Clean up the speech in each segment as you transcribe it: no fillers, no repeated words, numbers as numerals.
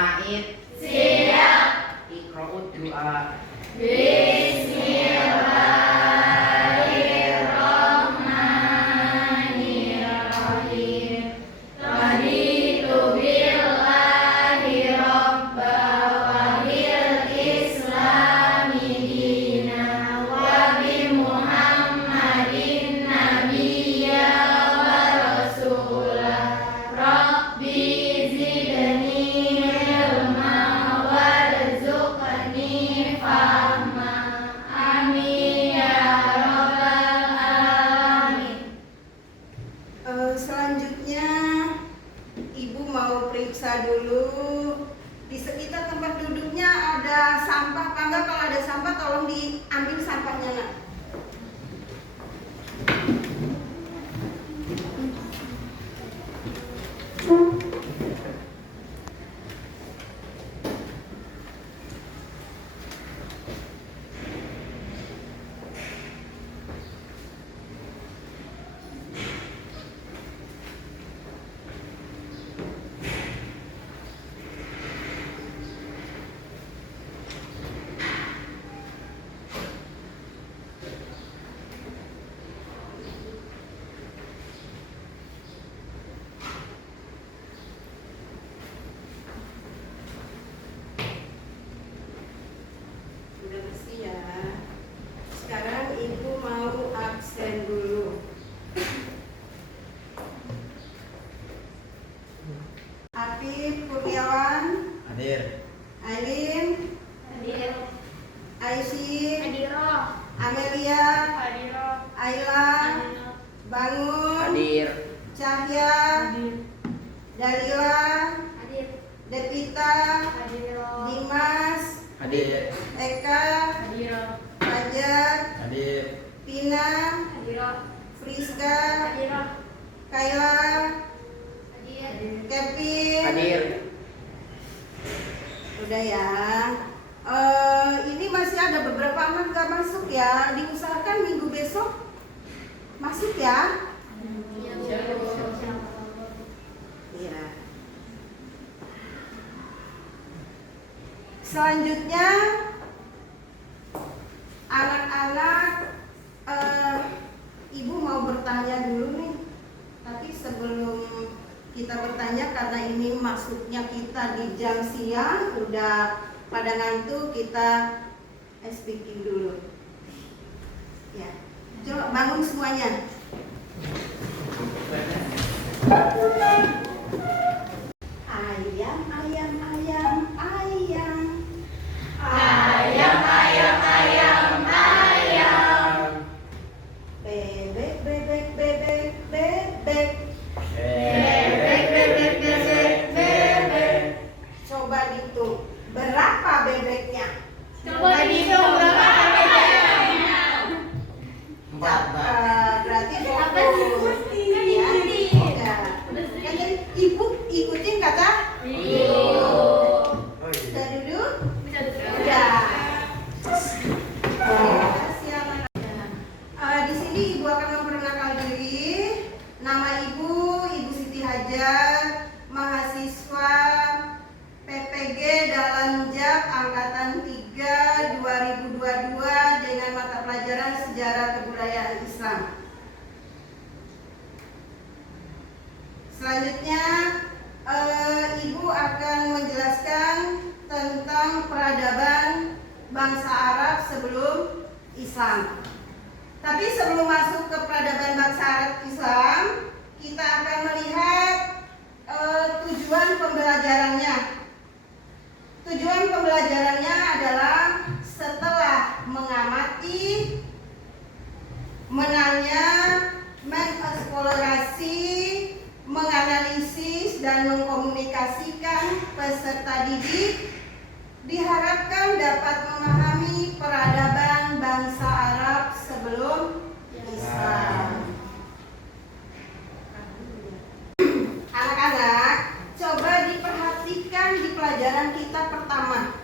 Aid. Siap. Iqra'ud du'a. Bismillahirrahmanirrahim. Raditu billahi rabba wa bil islami dina wa bi Muhammadin nabiyya wa rasulah. Rabbi zidni ilma warzuqni fahma. Amin ya rabbal alamin. Selanjutnya Ibu mau periksa dulu di sekitar tempat duduknya ada sampah apa enggak. Kalau ada sampah tolong diambil sampahnya, Nak. Udah bersih ya. Sekarang Ibu mau absen dulu. Afif Kurniawan, Hadir. Aileen, Hadir. Aisyah, Hadiro. Amelia, Hadiro. Ayla, Bangun, Hadir. Cahya, Dalila, Hadir. Devita, Hadiro. Dimas, Hadir. Eka, Hadiro. Fajar, Hadir. Pina, Hadiro. Friska, Hadiro. Kayla, Hadir. Kevin. Hadir. Udah ya. Ini masih ada beberapa anak gak masuk ya. Diusahakan minggu besok masuk ya. Iya. Selanjutnya anak-anak, Ibu mau bertanya dulu nih. Tapi sebelum kita bertanya, karena ini masuknya kita di jam siang, udah pada ngantuk, kita speaking dulu. Ya, coba bangun semuanya. Ayam, ayam, ayam, ayam. Ayam, ayam, ayam, ayam. Bebek, bebek, bebek, bebek. Bebek, bebek, bebek, bebek. Coba dihitung berapa bebeknya? Coba dihitung berapa bebeknya? 4, Mbak. Berarti Apa fokus. sih? Ya. Ya. Jadi Ibu ikutin kata Iya. Oh iya. udah duduk. Bisa duduk. Udah. Siap. Di sini Ibu akan memperkenalkan diri. Nama Ibu Siti Hajar, mahasiswa PPG Dalam JAB Angkatan 3 2022 dengan mata pelajaran Sejarah Kebudayaan Islam. Selanjutnya Ibu akan menjelaskan tentang peradaban bangsa Arab sebelum Islam. Tapi sebelum masuk ke peradaban bangsa Arab Islam, kita akan melihat tujuan pembelajarannya. Tujuan pembelajarannya adalah setelah mengamati, menanya, mengeksplorasi, menganalisis, dan mengkomunikasikan peserta didik, diharapkan dapat memahami peradaban bangsa Arab sebelum Islam. Anak-anak, coba diperhatikan di pelajaran kita pertama.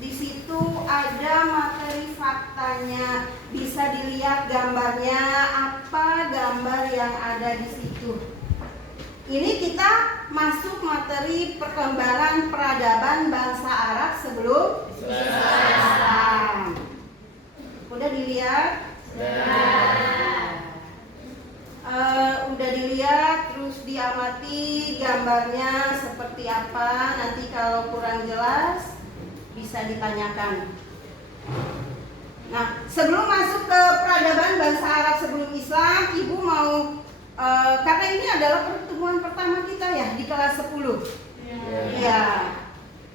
Di situ ada materi faktanya, bisa dilihat gambarnya, apa gambar yang ada di situ. Ini kita masuk materi perkembangan peradaban bangsa Arab sebelum Islam. Udah dilihat? Udah dilihat, terus diamati gambarnya seperti apa. Nanti kalau kurang jelas bisa ditanyakan. Nah, sebelum masuk ke peradaban bangsa Arab sebelum Islam, Ibu mau karena ini adalah pertemuan pertama kita ya di kelas 10. Ya.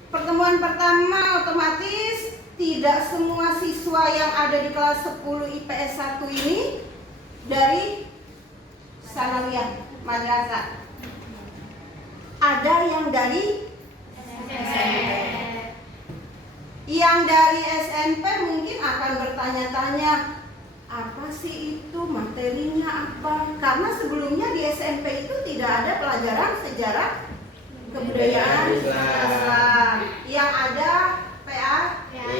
Pertemuan pertama otomatis tidak semua siswa yang ada di kelas 10 IPS 1 ini dari Sanawiyah madrasah. Ada yang dari SMP. Yang dari SMP mungkin akan bertanya-tanya, apa sih itu, materinya apa? Karena sebelumnya di SMP itu tidak ada pelajaran sejarah kebudayaan Islam. Yang ada PAI.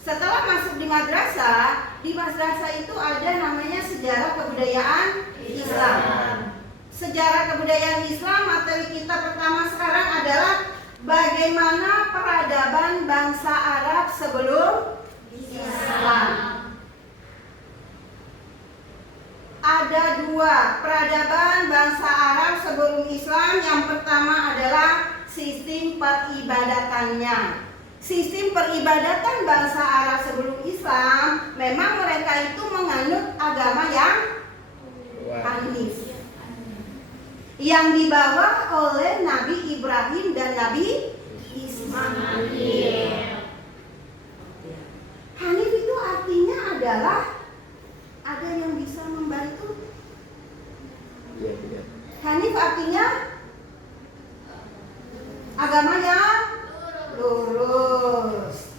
Setelah masuk di madrasah itu ada namanya sejarah kebudayaan Islam. Sejarah kebudayaan Islam, materi kita pertama sekarang adalah bagaimana peradaban bangsa Arab sebelum Islam. Ada dua peradaban bangsa Arab sebelum Islam. Yang pertama adalah sistem peribadatannya. Sistem peribadatan bangsa Arab sebelum Islam, memang mereka itu menganut agama yang Hanif, yang dibawa oleh Nabi Ibrahim dan Nabi Ismail. Hanif itu artinya adalah ada yang bisa membantu. Hanif artinya agama yang lurus.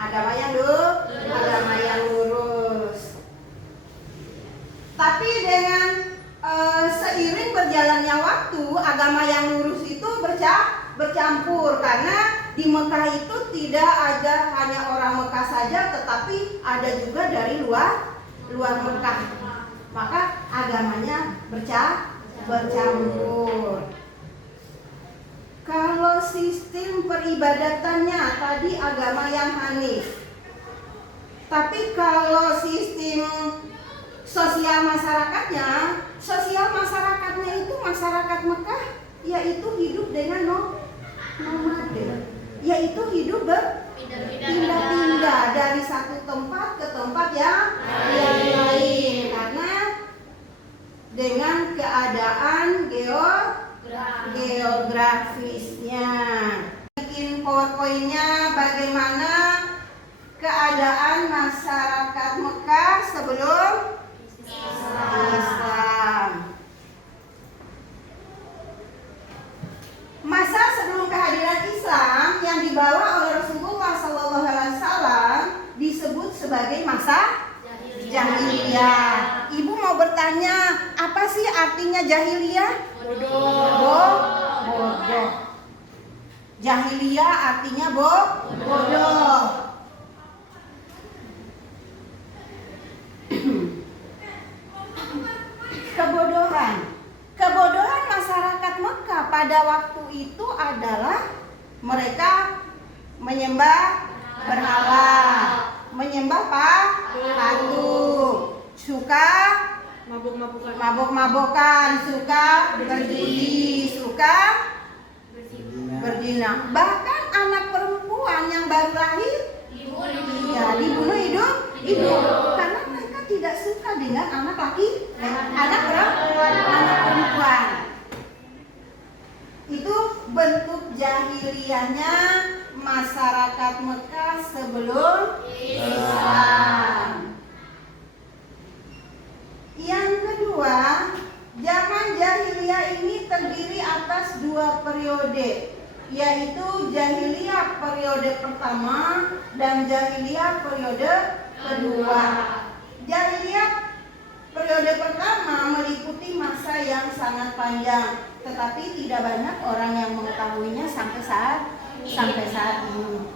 Agama yang lurus. Tapi dengan seiring berjalannya waktu, agama yang lurus itu bercampur, karena di Mekah itu tidak ada hanya orang Mekah saja, tetapi ada juga dari luar Mekah. Maka agamanya bercampur. Kalau sistem peribadatannya tadi agama yang Hanif. Tapi kalau sistem sosial masyarakatnya itu masyarakat Mekah, yaitu hidup dengan nomaden, yaitu hidup berpindah-pindah dari satu tempat ke tempat yang lain, karena dengan keadaan geografisnya. Bikin PowerPoint-nya bagaimana keadaan masyarakat Mekah sebelum Islam. Masa sebelum kehadiran Islam yang dibawa oleh Rasulullah SAW disebut sebagai masa jahiliyah. Ibu mau bertanya, apa sih artinya jahiliyah? Bodoh. Jahiliyah artinya bodoh. Kebodohan masyarakat Mekah pada waktu itu adalah mereka menyembah berhala, menyembah patung, suka mabuk-mabukan, suka berjudi, suka berzina. Bahkan anak perempuan yang baru lahir dibunuh hidup karena mereka tidak suka dengan anak perempuan. Itu bentuk jahiliyahnya masyarakat Mekah sebelum Islam. Yang kedua, zaman jahiliyah ini terdiri atas dua periode, yaitu jahiliyah periode pertama dan jahiliyah periode kedua. Jahiliyah periode pertama meliputi masa yang sangat panjang, tetapi tidak banyak orang yang mengetahuinya sampai saat ini.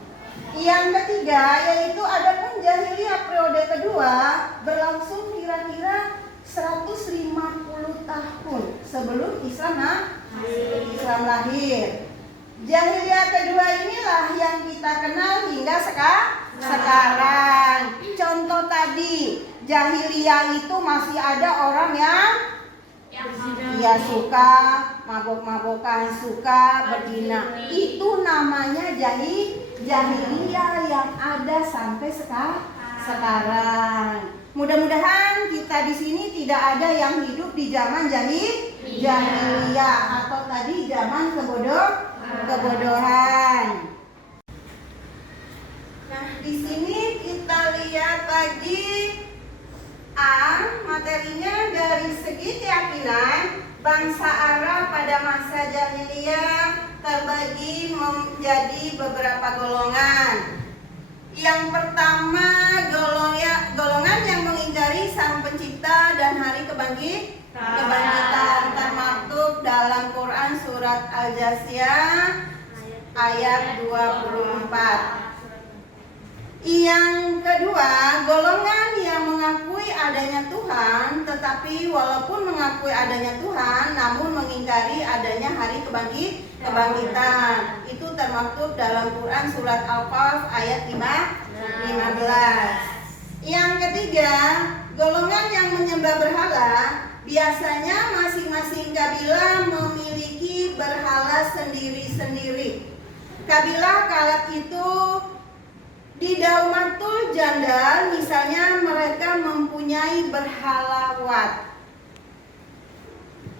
Yang ketiga, yaitu adapun jahiliyah periode kedua berlangsung kira-kira 150 tahun sebelum Islam lahir. Jahiliyah kedua inilah yang kita kenal hingga sekarang. Contoh tadi, jahiliyah itu masih ada orang yang suka mabok-mabokan, suka berzina. Itu namanya jahiliyah yang ada sampai sekarang. Mudah-mudahan kita di sini tidak ada yang hidup di zaman jahiliyah atau tadi zaman kebodohan. Nah, di sini kita lihat lagi materinya dari segi keyakinan. Bangsa Arab pada masa jahiliyah terbagi menjadi beberapa golongan. Yang pertama, golongan yang mengingkari Sang Pencipta dan hari kebangkitan, termaktub dalam Quran surat Al-Jasiyah ayat 24. Yang kedua, golongan yang mengakui adanya Tuhan, tetapi walaupun mengakui adanya Tuhan, namun mengingkari adanya hari kebangkitan. Itu termaktub dalam Quran surat Al-Qaf ayat 15. Yang ketiga, golongan yang menyembah berhala, biasanya masing-masing kabilah memiliki berhala sendiri-sendiri. Kabilah kala itu di Daumatul Jandal misalnya mereka mempunyai berhala Wat.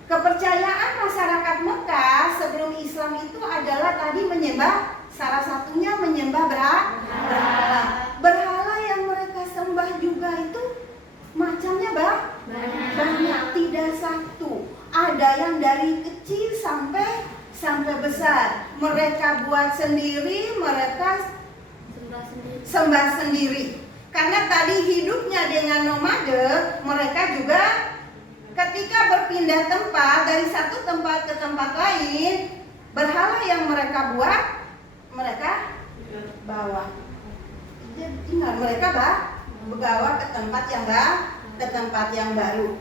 Kepercayaan masyarakat Mekah sebelum Islam itu adalah tadi menyembah, salah satunya menyembah berhala. Berhala yang mereka sembah juga itu macamnya banyak, tidak satu. Ada yang dari kecil sampai besar. Mereka buat sendiri, mereka sembah sendiri. Karena tadi hidupnya dengan nomade, mereka juga ketika berpindah tempat dari satu tempat ke tempat lain, berhala yang mereka buat, mereka bawa. Tinggal mereka bawa ke tempat yang baru.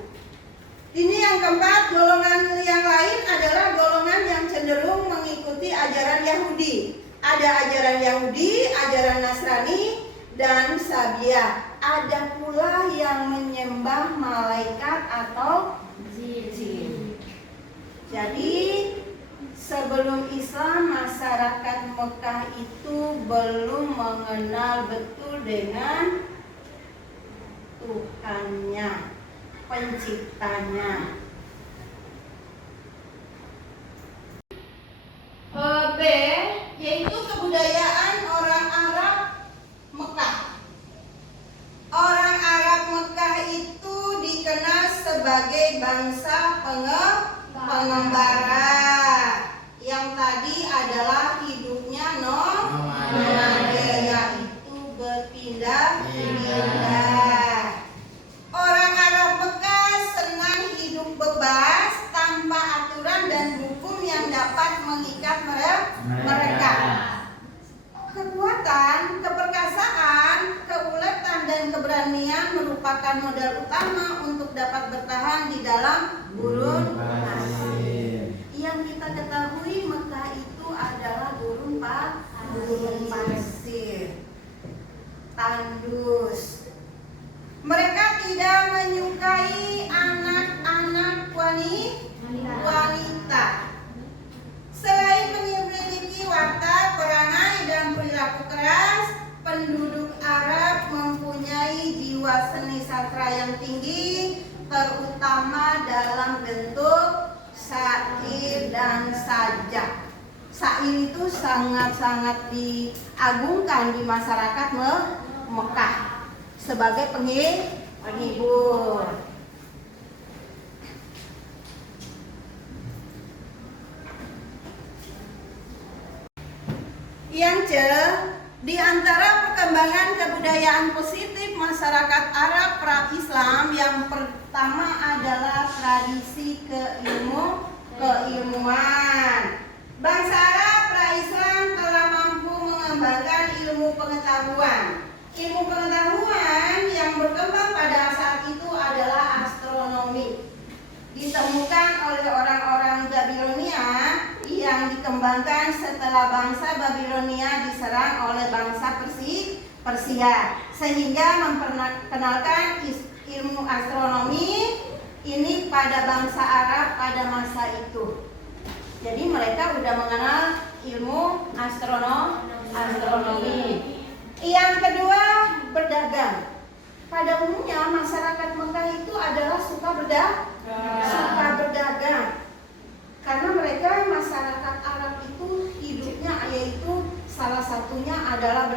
Ini yang keempat, golongan yang lain adalah golongan yang cenderung mengikuti ajaran Yahudi. Ada ajaran Yahudi, ajaran Nasrani, dan Sabiah. Ada pula yang menyembah malaikat atau jin. Jadi sebelum Islam, masyarakat Mekah itu belum mengenal betul dengan Tuhannya, penciptanya. B, yaitu kebudayaan orang Arab Mekah. Orang Arab Mekah itu dikenal sebagai bangsa pengembara. Yang tadi adalah hidupnya nomade, yaitu berpindah-pindah. Orang Arab Mekah senang hidup bebas tanpa aturan dan hukum yang dapat mengikat mereka. Kekuatan, keperkasaan, keuletan, dan keberanian merupakan modal utama untuk dapat bertahan di dalam gurun pasir. Yang kita ketahui Mekah itu adalah gurun pasir, tandus. Mereka tidak menyukai anak-anak wanita. Selain memiliki watak, perangai, dan perilaku keras, penduduk Arab mempunyai jiwa seni sastra yang tinggi, terutama dalam bentuk syair dan sajak. Syair itu sangat-sangat diagungkan di masyarakat Mekah sebagai penghibur. Yang di antara perkembangan kebudayaan positif masyarakat Arab pra-Islam, yang pertama adalah tradisi keilmuan. Bangsa Arab pra-Islam telah mampu mengembangkan ilmu pengetahuan. Ilmu pengetahuan yang berkembang pada saat itu adalah astronomi. dikembangkan setelah bangsa Babilonia diserang oleh bangsa Persia, sehingga memperkenalkan ilmu astronomi ini pada bangsa Arab pada masa itu. Jadi mereka sudah mengenal ilmu astronomi. Yang kedua, berdagang. Pada umumnya masyarakat Mekah itu adalah suka berdagang. Karena mereka masyarakat Arab itu hidupnya yaitu salah satunya adalah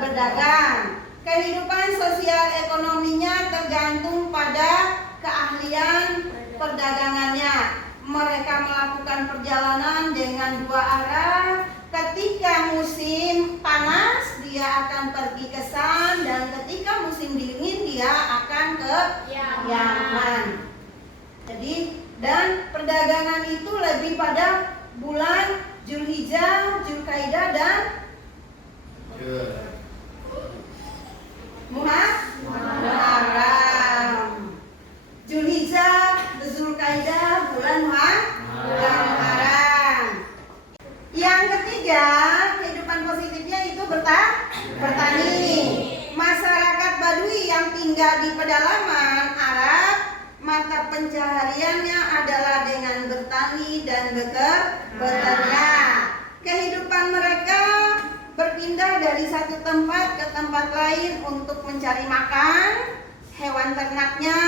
berdagang. Kehidupan sosial ekonominya tergantung pada keahlian perdagangannya. Mereka melakukan perjalanan dengan dua arah. Ketika musim panas dia akan pergi ke Sam, dan ketika musim dingin dia akan ke Yaman. Jadi dan perdagangan itu lebih pada bulan Zulhijjah, Zulkaidah dan Muharram. Zulhijjah, Zulkaidah, bulan Muharram. Yang ketiga, kehidupan positifnya itu bertani. Masyarakat Badui yang tinggal di pedalaman Arab, mata pencahariannya adalah dengan bertani dan beternak. Kehidupan mereka berpindah dari satu tempat ke tempat lain untuk mencari makan. Hewan ternaknya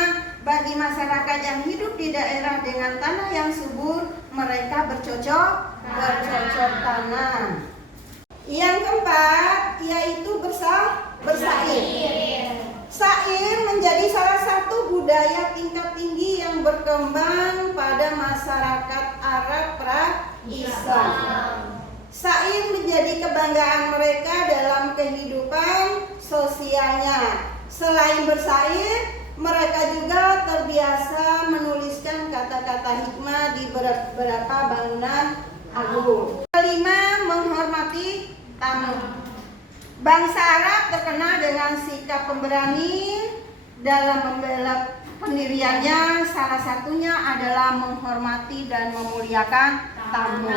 bagi masyarakat yang hidup di daerah dengan tanah yang subur, mereka bercocok tanam. Yang keempat yaitu bersair. Sair menjadi salah satu budaya tingkat tinggi yang berkembang pada masyarakat Arab pra-Islam. Sair menjadi kebanggaan mereka dalam kehidupan sosialnya. Selain bersair, mereka juga terbiasa menuliskan kata-kata hikmah di beberapa bangunan agung. Kelima, menghormati tamu. Bangsa Arab terkenal dengan sikap pemberani dalam membela pendiriannya. Salah satunya adalah menghormati dan memuliakan tamu.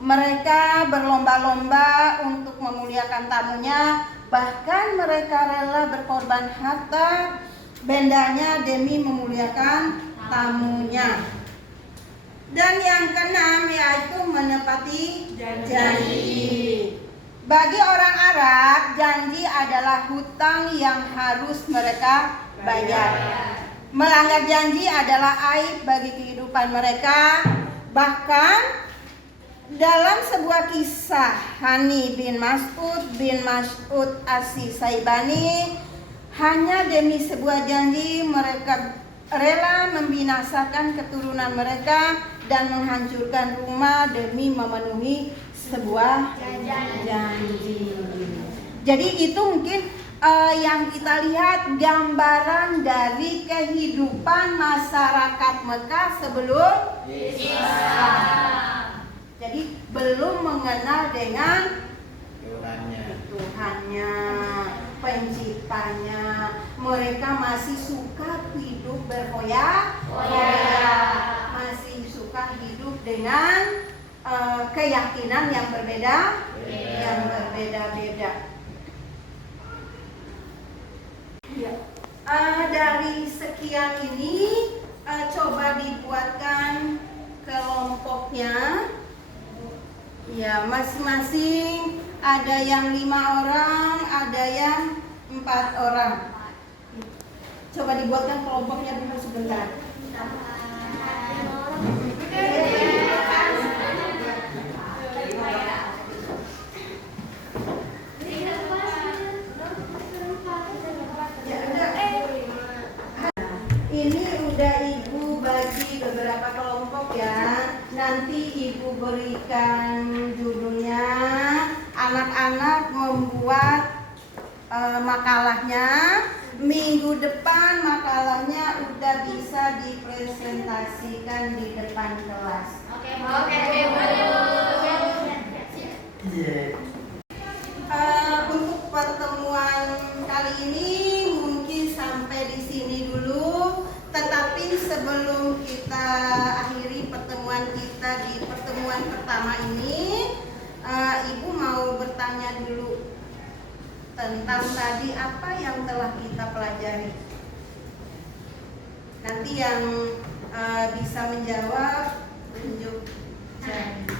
Mereka berlomba-lomba untuk memuliakan tamunya. Bahkan mereka rela berkorban harta bendanya demi memuliakan tamunya. Dan yang keenam yaitu menepati janji. Bagi orang Arab, janji adalah hutang yang harus mereka bayar. Melanggar janji adalah aib bagi kehidupan mereka. Bahkan dalam sebuah kisah, Hani bin Mas'ud As-Saibani, hanya demi sebuah janji mereka rela membinasakan keturunan mereka dan menghancurkan rumah demi memenuhi sebuah janji. Jadi itu mungkin yang kita lihat gambaran dari kehidupan masyarakat Mekah sebelum Islam. Jadi belum mengenal dengan Tuhannya, penciptanya. Mereka masih suka hidup berfoya-foya, masih suka hidup dengan keyakinan yang berbeda-beda. Ya. Dari sekian ini coba dibuatkan kelompoknya. Ya, masing-masing ada yang 5 orang, ada yang 4 orang. Coba dibuatkan kelompoknya dulu sebentar. Ini udah Ibu bagi beberapa kelompok ya. Nanti Ibu berikan judulnya. Anak-anak membuat makalahnya. Minggu depan makalahnya udah bisa dipresentasikan di depan kelas. Oke, Untuk pertemuan kali ini mungkin sampai di sini dulu. Tetapi sebelum kita akhiri pertemuan kita di pertemuan pertama pertama ini, Ibu mau bertanya dulu tentang tadi apa yang telah kita pelajari. Nanti yang bisa menjawab tunjuk jarinya.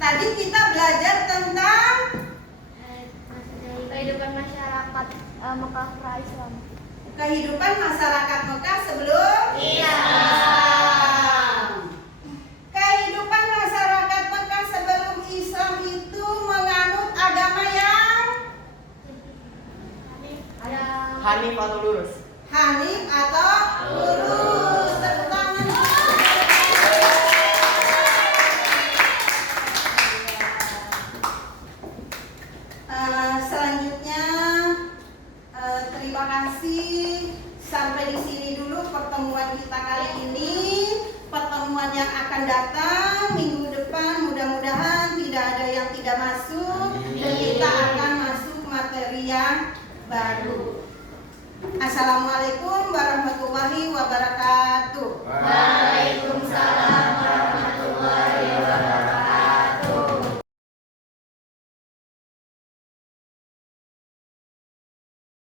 Tadi kita belajar tentang Kehidupan masyarakat Mekah pra-Islam. kehidupan masyarakat Mekah sebelum Islam. Kehidupan masyarakat Mekah sebelum Islam itu menganut agama yang Hanif atau lurus? Hanif atau lurus. Tepuk tangan. Selanjutnya terima kasih. Sampai di sini dulu pertemuan kita kali ini. Pertemuan yang akan datang minggu depan mudah-mudahan tidak ada yang tidak masuk dan kita akan masuk materi yang baru. Assalamualaikum warahmatullahi wabarakatuh. Waalaikumsalam.